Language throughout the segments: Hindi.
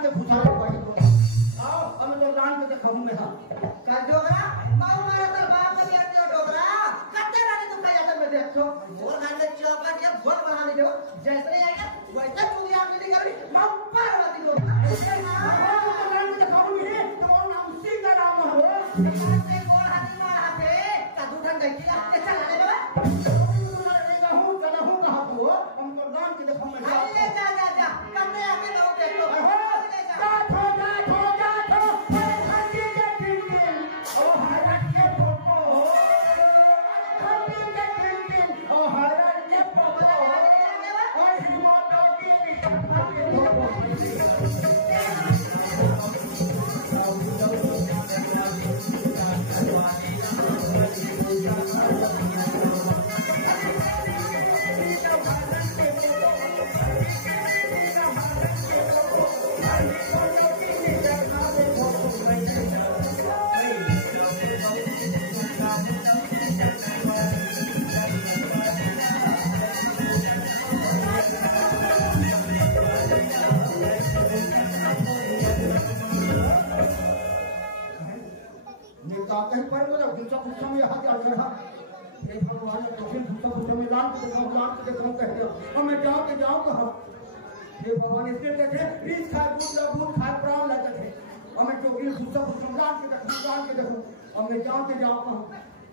लान के घुसा ले भाई को आओ हम तो लान के देखो में हां कर डोगरा माऊ मारा तो बाप का दिया डोगरा कत्ते रानी तुम का जाता मैं देखो मोर खाने चौपट ये भोग बनाने दो जैसे आएगा वैसे तू यार नहीं करी माऊ पर वाली दो ए मां तो लान के देखो में तो नाम सीधा नाम हो से मोर हाथे का दूधन गई के चला ले बाबा हूं कहां को हम तो लान के देखो में ले जा कमरे आके लोग देख लो कहीं पर मेरा भूसा में यहाँ क्या लगा हे भगवान तो फिर भूसा में लान के देखो कहते हो और मैं जाऊँ कहाँ हे भगवान इसलिए कहते रीछ खाए दूध खाए प्राण लगते थे और मैं टोकरी भूसा में लान के देखो और मैं जाऊँ कहाँ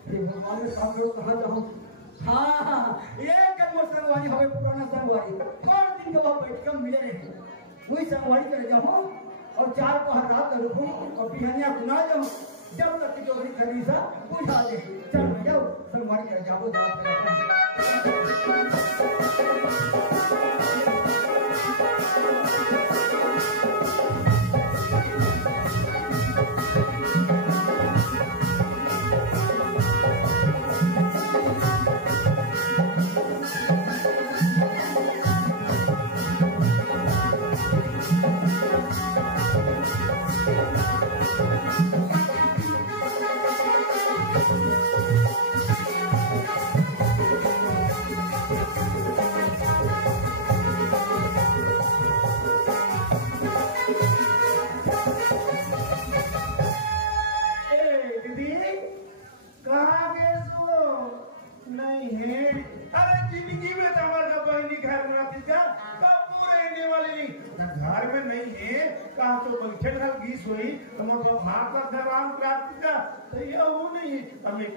हे भगवान ने कहा लोग कहाँ जाऊँ हाँ एक संगवारी हमें पुराना संगवारी कौन दिन के वहाँ बैठ कर मिले रहे वही संगवारी कर जाऊँ और 4 पहर रात रुकूं और बिहनिया गुना जाऊँ जब तक की डोगरी खरीदा बुझा दे चल जाओ संगवारी कर जाओ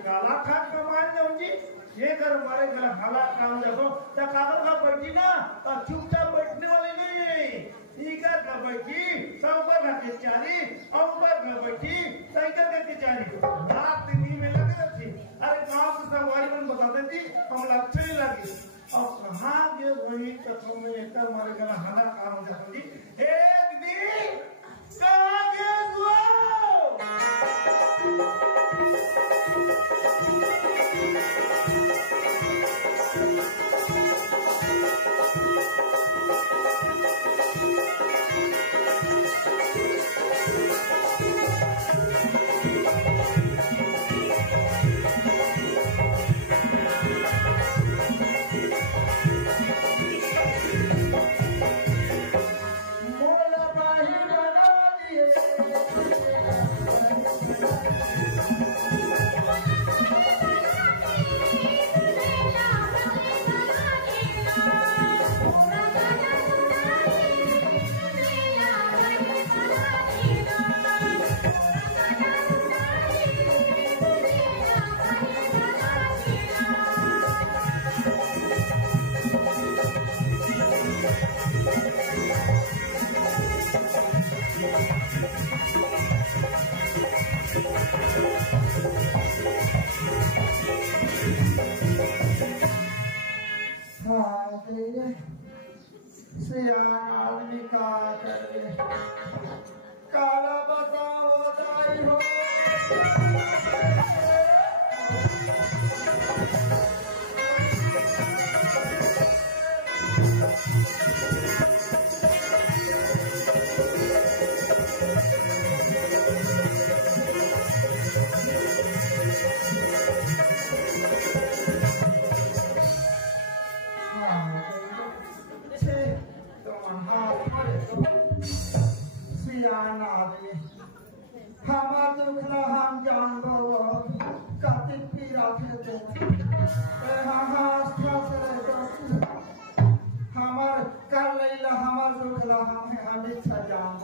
काला खा कमाल जाऊं जी ये कर हमारे घर हालात काम देखो तो कादर का बैठी ना तो चुपचाप बैठने वाली नहीं है इधर का बैठी सब का किचारी ऊपर का बैठी साइकिल का किचारी रात दिन में लगे थी अरे गांव से सवारी में बताते थी हम लक्ष्य नहीं लगी और कहाँ के वही कथों में एक हमारे घर हालात काम देखो जी एक दिन कहाँ के सियान आदमी का करे काला बताओ दाई हो जान आ गई हमार दुखला हम जान बाबा काती पीरा थे हमार कर लैला हमार दुखला हम हमें इच्छा जान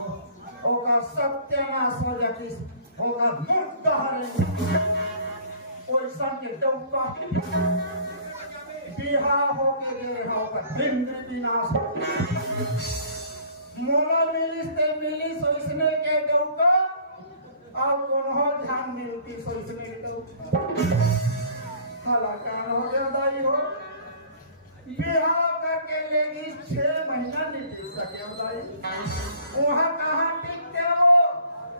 ओका सत्यानाश हो जाती ओका मुक्त हरे ओइसन के डौका बिहार हो के रे होगा बिंद्र विनाश मोला मिलिस ते मिलिस ओइसने के डौका और कोनो ध्यान मिलती सोचने तो हलाकान हो गया दाई हो बिहार करके लेगी 6 महीना नहीं टिक सके दाई वहाँ कहाँ टिकते हो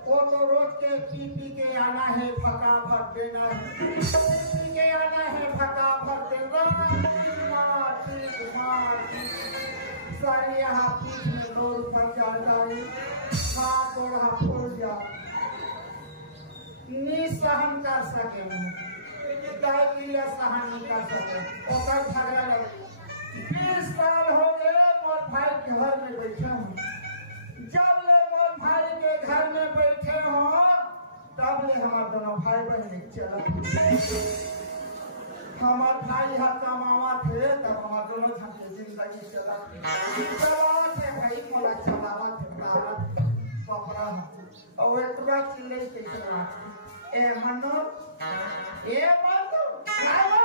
वो तो रोज के पी के आना है फका भर देना है पी के आना है फका भर देना सारी यहाँ पीठ में रोड पर जाता है हाथ और हाथ फूल जा सहन कर सके गाय के लिए सहन नहीं कर सके ओकर झगड़ा लगे 20 साल हो गए मोर भाई घर में बैठे हूँ जब ले मोर भाई के घर में बैठे हो तब ले हमारे दोनों भाई बहन चला हमारे भाई हाथ कमावा थे तब हमारे दोनों झंडे जिंदगी चला थे भाई मोला चलावा थे पपरा और इतना चिल्ले चला ए मनु कावा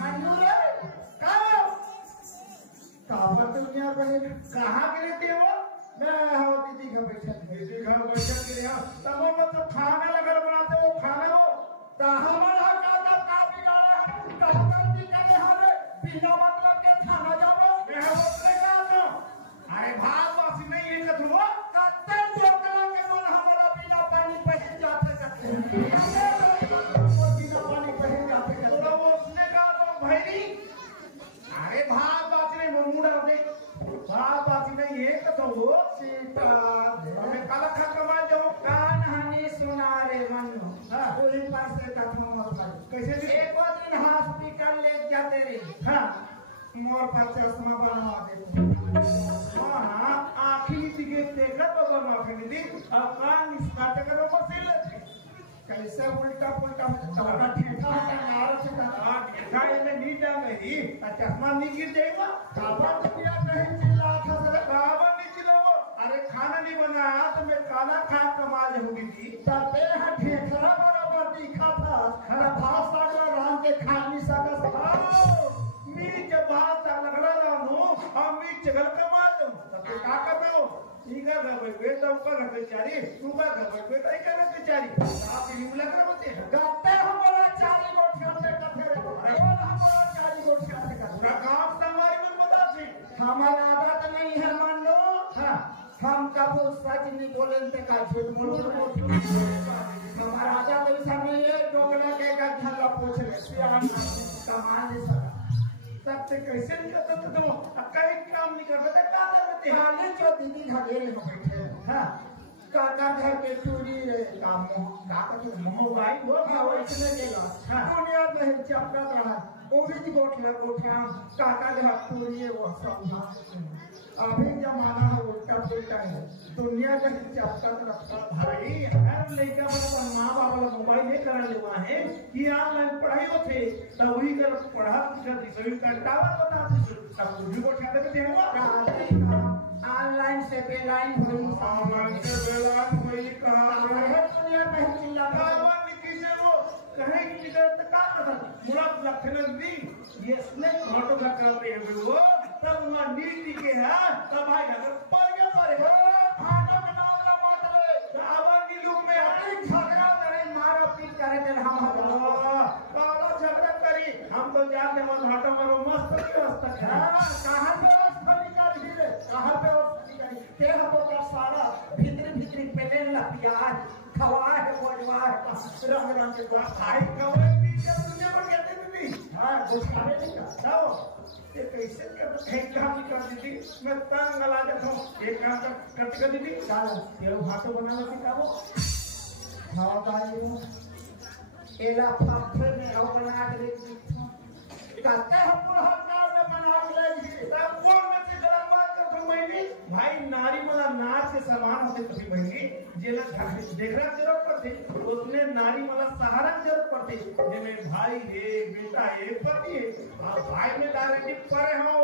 मनु रे कावा कावा दुनिया में कहाँ के रहते हो मैं हो दीदी घर बैठा के रहा तब मतलब खाना लगा बनाते हो खाना हो तो हमारा का बिगाड़ा है कहाँ गलती करे हमें बिना मतलब के खाना जाओ मैं बोलने का तो अरे भाग वासी नहीं ये कथन हो कत्तर जोकला के मन हमारा बिना पानी पहन जाते करते वो बिना पानी पहन जाते करते तो वो उसने कहा तो भैरी अरे भाग वासी नहीं मुंडा दे भाग वासी नहीं ये कथन हो सीता हमें काला खा कमा जाओ कान हनी सुना रे मनु हां वही पास से कथन मत कैसे एक दिन हॉस्पिटल ले जाते रे हां मोर पास चश्मा बनवा दे हां आखिरी दिखे देखा तो बनवा दी अब कान निस्काट करो मसिल कैसे उल्टा पुल्टा चला ठेठा नार से का ठेठा इने नीचा में ही चश्मा नहीं गिर जाएगा काबा दुनिया कहीं चिल्ला था सर काबा नहीं चिल्लाओ अरे खाना नहीं बनाया तो मैं काला खा कमाल होगी थी तबे है ठेठा बराबर दिखा था अरे भात सागर राम के खा नहीं सका मी जब भात लग रहा हूं हम मी चगल कमाल दूं तब क्या कर रहे हो ठीक है भाई बेटा ऊपर रख बेचारी ऊपर रख बेटा ही कर बेचारी आप ही लग रहे होते गाते हमारा चारी गोठिया से कथे रे हमारा चारी गोठिया से कथे गांव समाज में बता सी हमारा आदत नहीं है मान लो हां हम कबो सच नहीं बोले ते का झूठ बोल हमारा आदत ऐसा नहीं है डोगला के का झल्ला पूछ ले सियान कमाल से तब से कैसे नहीं करते तुम कई काम नहीं करते क्या करते हाले जो दीदी घरेरे में बैठे हां काका घर पे चोरी रे काम काका तो मोबाइल वो खाओ इसने केला दुनिया में चपकत रहा वो भी गोठला गोठा काका घर चोरी वो समझा अभी जमाना है उल्टा पुल्टा है दुनिया का चपकत रखता भाई हर लड़का मतलब माँ बाप वाला मोबाइल नहीं करा लेवा है कि ऑनलाइन पढ़ाई होते तब वही कर पढ़ा कर सभी का टावर बताते तब भी को ठाते के देवा ऑनलाइन से बेलाइन होई ऑनलाइन से बेलाइन होई कहां है दुनिया में चिल्ला कावा निकी से वो कहे कि इधर का मतलब मुराद लखनऊ दी ये इसने ऑटो का कर रहे हैं वो तब वहां नीति के है तब भाई अगर पड़े मारे खाना बनावला बात रे आवाज की लुक में हरी झगड़ा करे मारो पीट करे ते हम काला झगड़ा करी हम तो जानते वो घाटो में मस्त व्यवस्था है कहां पे व्यवस्था निकाल दी कहां पे ते हमको का सारा भीतरी पेले ला प्याज खवा है बोलवा है रंग के खाई कवे भी जब दुनिया पर कहते थे हां गुस्सावे नहीं का ये कैसे कर एक काम कर दी थी मैं तंग ला जाता हूं एक काम कट कर दी थी चल ये भातो बनाना सिखाओ हां भाई एला फाफे में और बना के कहते हम हर गांव में बना के ले तब कौन में से गला मार कर तुम नहीं भाई नारी वाला नार से समान होते कभी बहनी जेला देखना जरूरत पड़ती उसने नारी वाला सहारा जरूरत पड़ती जिसमें भाई है बेटा है पति है और भाई में डायरेक्टली परे हो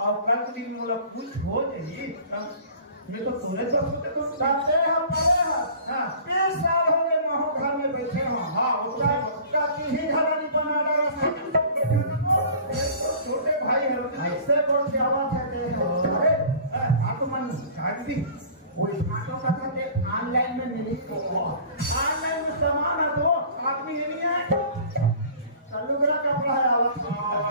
और कल के दिन मतलब कुछ हो जाइए मैं तो पूरे सब सोचे तो साथे हम परे हैं। हाँ 20 साल हो गए माहो घर में बैठे हो। हाँ का ही घरानी बना रहा छोटे भाई है ऐसे बोल के आवाज है हो। अरे आपको मन शादी कोई फाटो का कहते ऑनलाइन में मिली तो ऑनलाइन में सामान है तो आदमी ये नहीं है लुगड़ा कपड़ा है आवत।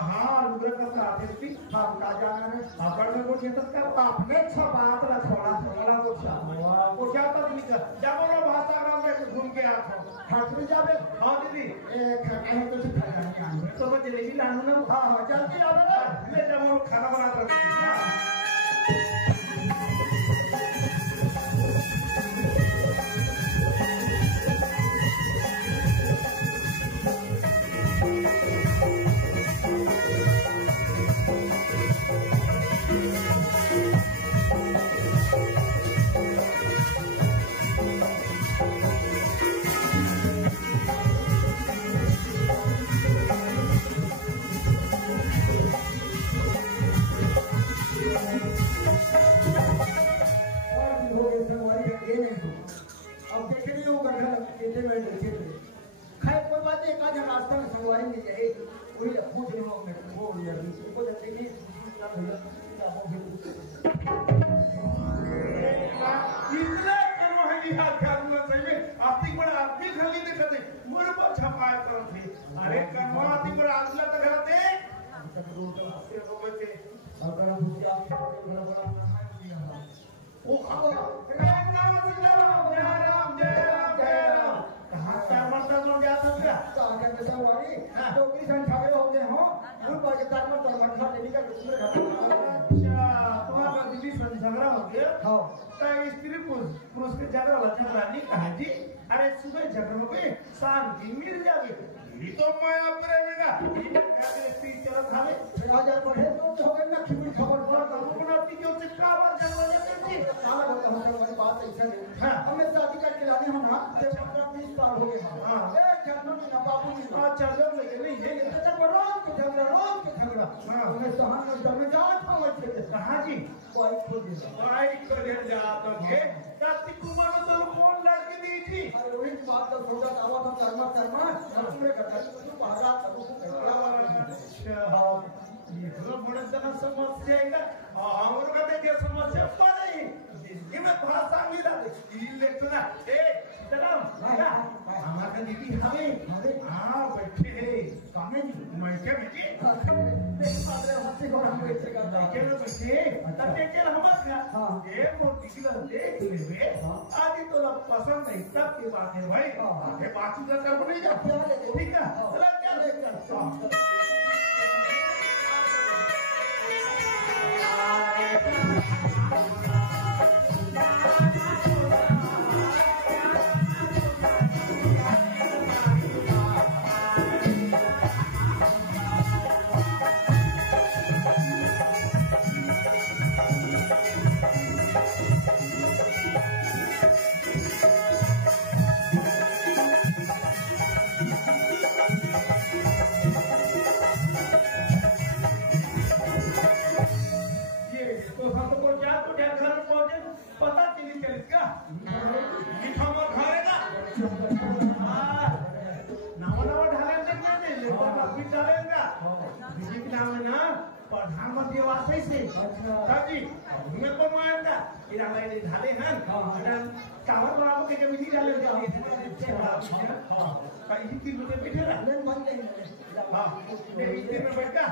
हाँ लुगड़ा का साथ है हम का जाना है अकड़ में कुछ ये तक कर आपने छपात ला थोड़ा कुछ वो क्या तक निकल जब वो भाषा ग्राम में घूम के आता हट भी जावे। हाँ दीदी एक कहीं कुछ खाना नहीं आने तो मैं जलेबी लानू ना हाँ जल्दी आवे ना ले जब वो खाना बना कर अरे कन्वा आती पर आदला तक रहते ओ स्त्री पुरुष के झगड़ा कहा जी अरे सुबह झगड़ों पे शांति मिल जाएगी ये तो मैं प्रेमिका चलत हाले पढ़े तो हो गए ना खबर बनाती जो चिट्ठा पर बात ऐसा है हमें शादी करके लाने हम ना 15-20 साल हो गए हां एक जन्म में ना बाबू जी अच्छा जब लगे नहीं ये रोज के झगड़ा हमें सहन में जमे जात हम अच्छे कहां जी बाइक को ले जाता है ताती कुमार तो कौन लड़के दी थी अरे वही बात तो सोचा था वो कर्मा पूरे करता तो पहाड़ा करो अच्छा ये तो बड़ा जना समस्या है ना हम लोग कहते हैं समस्या पड़े जिंदगी में भाषा मिला ये लेते ना ए सलाम हमारा दीदी हमें हां बैठे हैं कामे जी मैं क्या बेटी देख पादरे हंसी को हम बैठे का के में बैठे तब के हम का ये मोटी की देख लेवे आज तो ला पसंद नहीं तब की बात है भाई ये बात कर नहीं जाती ठीक है चला क्या लेकर प्रधानमंत्री वास्ते से जी मैं को मानता इरा मैं ढाले हैं कावर बाबू के विधि डाले जाली हां कहीं की लोटे बैठे रहने मन नहीं हां ये विधि में बैठा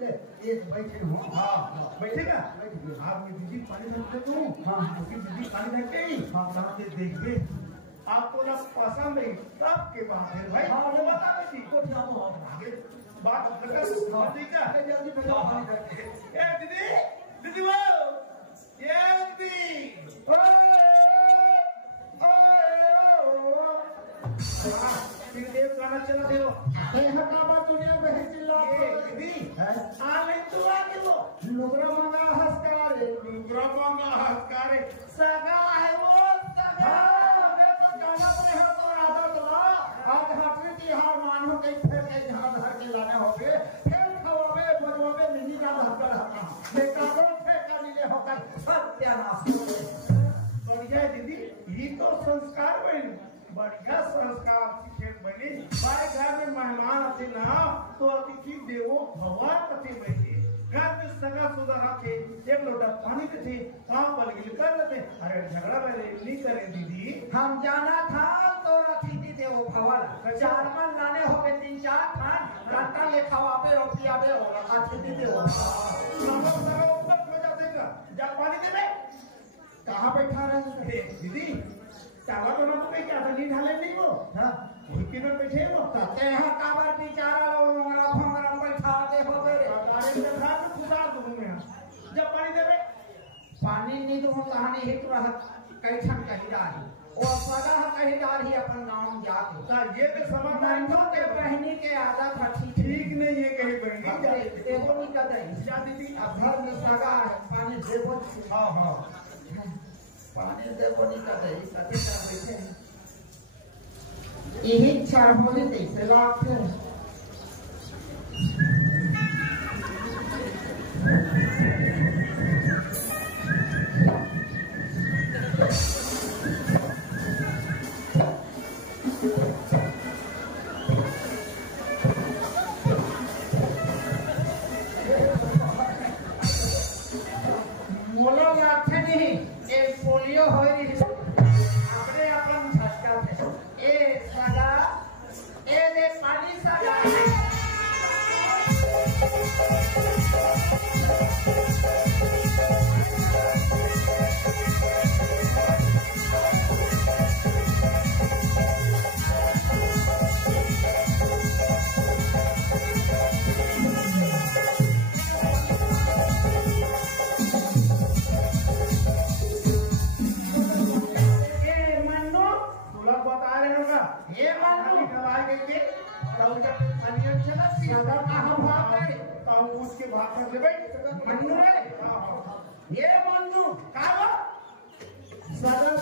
ले ये बैठे हो हां बैठेगा आप में दीदी पानी रखते तो हां उसकी दीदी पानी रखते ही हां सामने देखिए आपको ना पसंद है तब के बात है भाई हां वो बता बेटी को आगे बात कर ठीक है जल्दी पहले पानी रखते ए दीदी दीदी वो ये दीदी फिर देव गाना चला दे हटावा दुनिया में चिल्ला दीदी आ ले तो आ के लो लुगरा मंगा हंसकारे लुगरा मंगा नमस्कार सगा है वो सगा देखो गाना बने हो तो राधा बोला आज हटरी की हार मानो कहीं फिर कहीं जहां धर के लाने होगे फिर खवावे बजवावे मिनी का धक्का रहता लेकिन रोज फेंका मिले होकर सत्यानाश बढ़िया दीदी ये तो संस्कार बनी बढ़िया संस्कार शिक्षक बनी हमारे घर में मेहमान आते ना तो अतिथि देवो भगवान पति बनी घर में सगा सुधा रखे एक लोटा पानी के थे काम बल गिल कर लेते अरे झगड़ा वाले नहीं करे दीदी हम जाना था तो अतिथि देवो भवन चार मन लाने होगे 3-4 खान घंटा ले खवावे और पियावे और अतिथि देवो सगा ऊपर हो जाते का जा पानी दे दे कहाँ बैठा रहे दीदी चावल बना तो क्या था नहीं ढाले नहीं वो हाँ वही किधर बैठे वो ते हैं काबर बिचारा हमारा भंगरा बैठा दे हो गए गाड़ी में था तो खुदा दूँ मैं जब पानी दे पानी नहीं तो कहानी हित रहा कैठन कही डाली और सगा कही डाली अपन गांव में जाके ये तो समाधान मर्दों के बहनी के आदत है ठीक नहीं है कहीं बहनी एगो नहीं कर रही क्या दीदी अब घर में सगा है पानी देवो हाँ हाँ पानी देवो नहीं कर रही कथी कर बैठे यही चार होने से लाख मोला लाथे नहीं एक पोलियो हो रही अपने अपन झटका थे ए सगा ए दे पानी सगा ये मानो गवाह के तो जब अनियन चला सगा कहाँ भाग गए तो उसके भाग में ले भाई मन्नू है ये मन्नू कालो सगा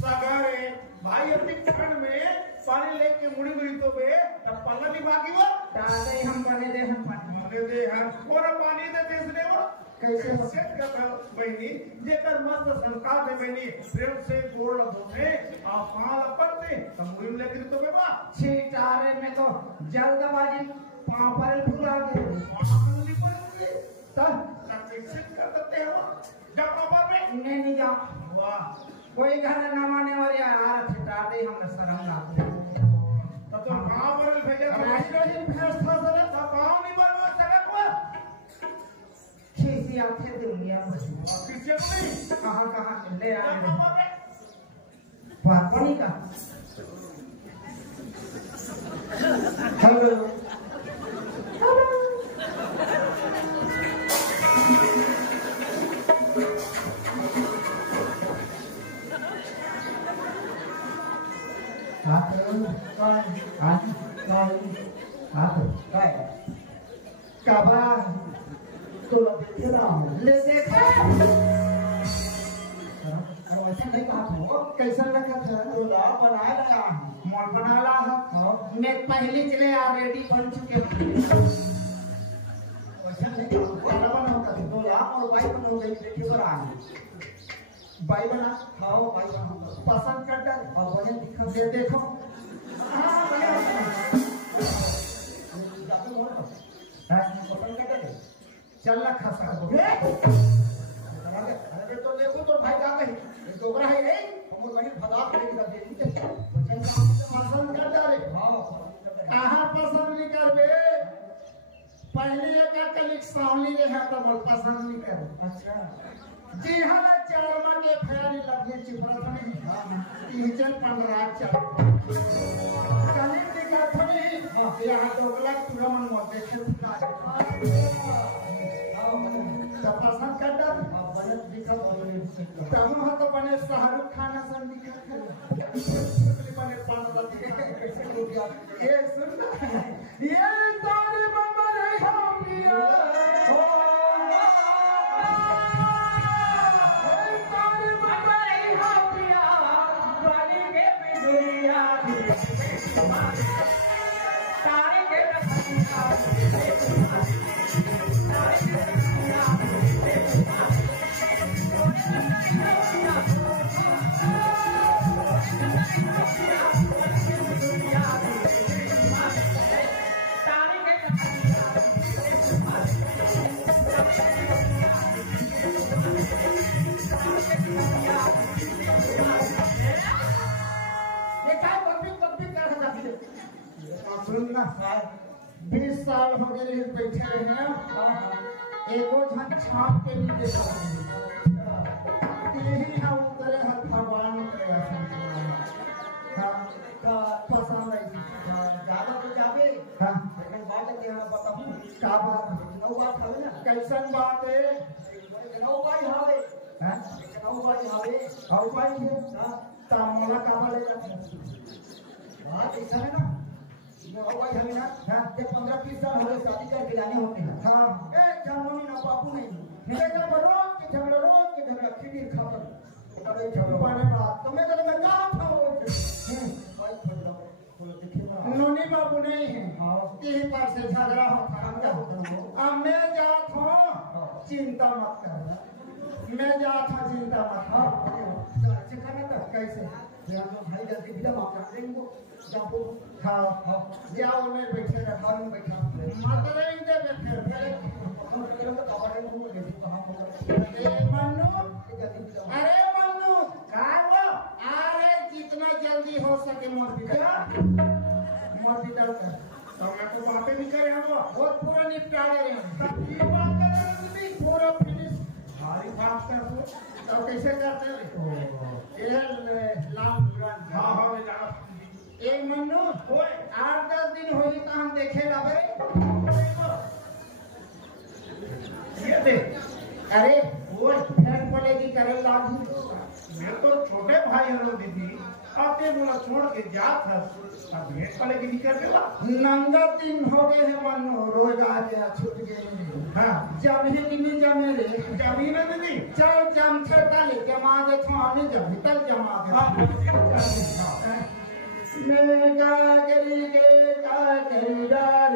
सगा रे भाई अपनी ठंड में पानी लेके मुड़ी मुड़ी तो बे तब पल्ला नहीं बाकी वो दादा हम बने दे हम माने दे हम और पानी दे इसने वो कैसे हो सेट कर बहनी जेकर मस्त संस्कार है बहनी प्रेम से जोड़ लगोते आप पाल पड़ते तो मुड़ी लेके तो बेबा छिटारे में तो जल्दबाजी पांव पर फुला गए मुड़ी पर तब शिक्षित कर देते हैं वो जब पापा में नहीं जा वाह कोई घर न माने वाले यार छिटा दे हम शर्म ना तो पांव पर भेजे राजी राजी भैंस था सर तो पांव नहीं पर वो सड़क वो खीसी आंखें दुनिया में पीछे नहीं कहाँ ले आए पापा में पानी का हेलो काबा तो देखे ना ले देखा ऐसा नहीं कहा था कैसा लगा था तो ला बनाया लगा मॉल बना ला है मैं पहले चले ऑलरेडी बन चुके ऐसा नहीं खाना बनाओ का तो ला और बाई बनाओ गई देखी पर आ बाई बना खाओ बाई बना पसंद कर डाल और बने दिखा दे देखो हां बने जाते मोड़ पसंद कर डाल चल ना खा सकते अरे तो देखो तो भाई का कहीं डोगरा है रे तुम बड़ी फदा कर दे वचन पसंद कर डाले हां कहां पसंद नहीं करबे पहले एक कलिक सावली रे है तो मोर पसंद नहीं कर अच्छा जी हला चारमा के फैरी लगे चिपरा नहीं हां तीन 15 चल कलिक दिखा थोड़ी हां यहां डोगला तुरमन मोर देखे पसंद कर डाल बनत दिखा तम हो तो बने शाहरुख खान सन दिखा बने कैसे हो गया ये सुन ये तारे मम्मा रे हम पिया ना 20 साल हो गए बैठे रहे हैं एगो झन छाप के नहीं देखा यही है उतरे है भगवान का पसंद है ज्यादा तो जावे हाँ लेकिन बात है हम बताऊं का बात नौ बात हवे ना कैसन बात है नौ बात हवे हैं नौ बात हवे और भाई है हां तामोला का वाले का बात ऐसा है ना नौ बात हवे ना हाँ जब 15-20 साल हो गए शादी करके जाने होते हैं हाँ ए जानोनी ना बापू नहीं मेरे का रोज के झगड़ा खिली खबर अरे झगड़ा वाले बात तो मैं कहा था वो भाई झगड़ा बोलो देखिए ना नोनी बाबू नहीं है हां यही पर से झगड़ा होता अब मैं जात हूँ चिंता मत कर मैं जात हूँ चिंता मत हाँ सिखाना था कैसे यार तो भाई जल्दी बिना माफ कर देंगे जाओ हाँ जाओ मैं बैठे रखा हूँ बैठा मत रहेंगे बैठे मन्नू अरे मन्नू अरे जितना जल्दी हो सके मोर पिता कर तो मैं तो बातें नहीं करे हम बहुत पूरा निपटारे रहे ये बात कर पूरा फिनिश भारी बात कर तो कैसे करते हैं ये लाभ हाँ हाँ मैं जाना एक मन्नू ओए 8-10 दिन हो तो हम देखे लावे ये दे अरे वो फैन पड़ेगी करे लागी मैं तो छोटे भाई हलो दीदी आते बोला छोड़ के जा था अब भेंट पड़े की निकल गया नंगा दिन हो गए हैं मन्नू रोज आ गया छूट गए हाँ जमीन जमे रे जमीन है दीदी चल जमथे तले जमा दे थाने जमी तल जमा दे हाँ मैं का करी डाल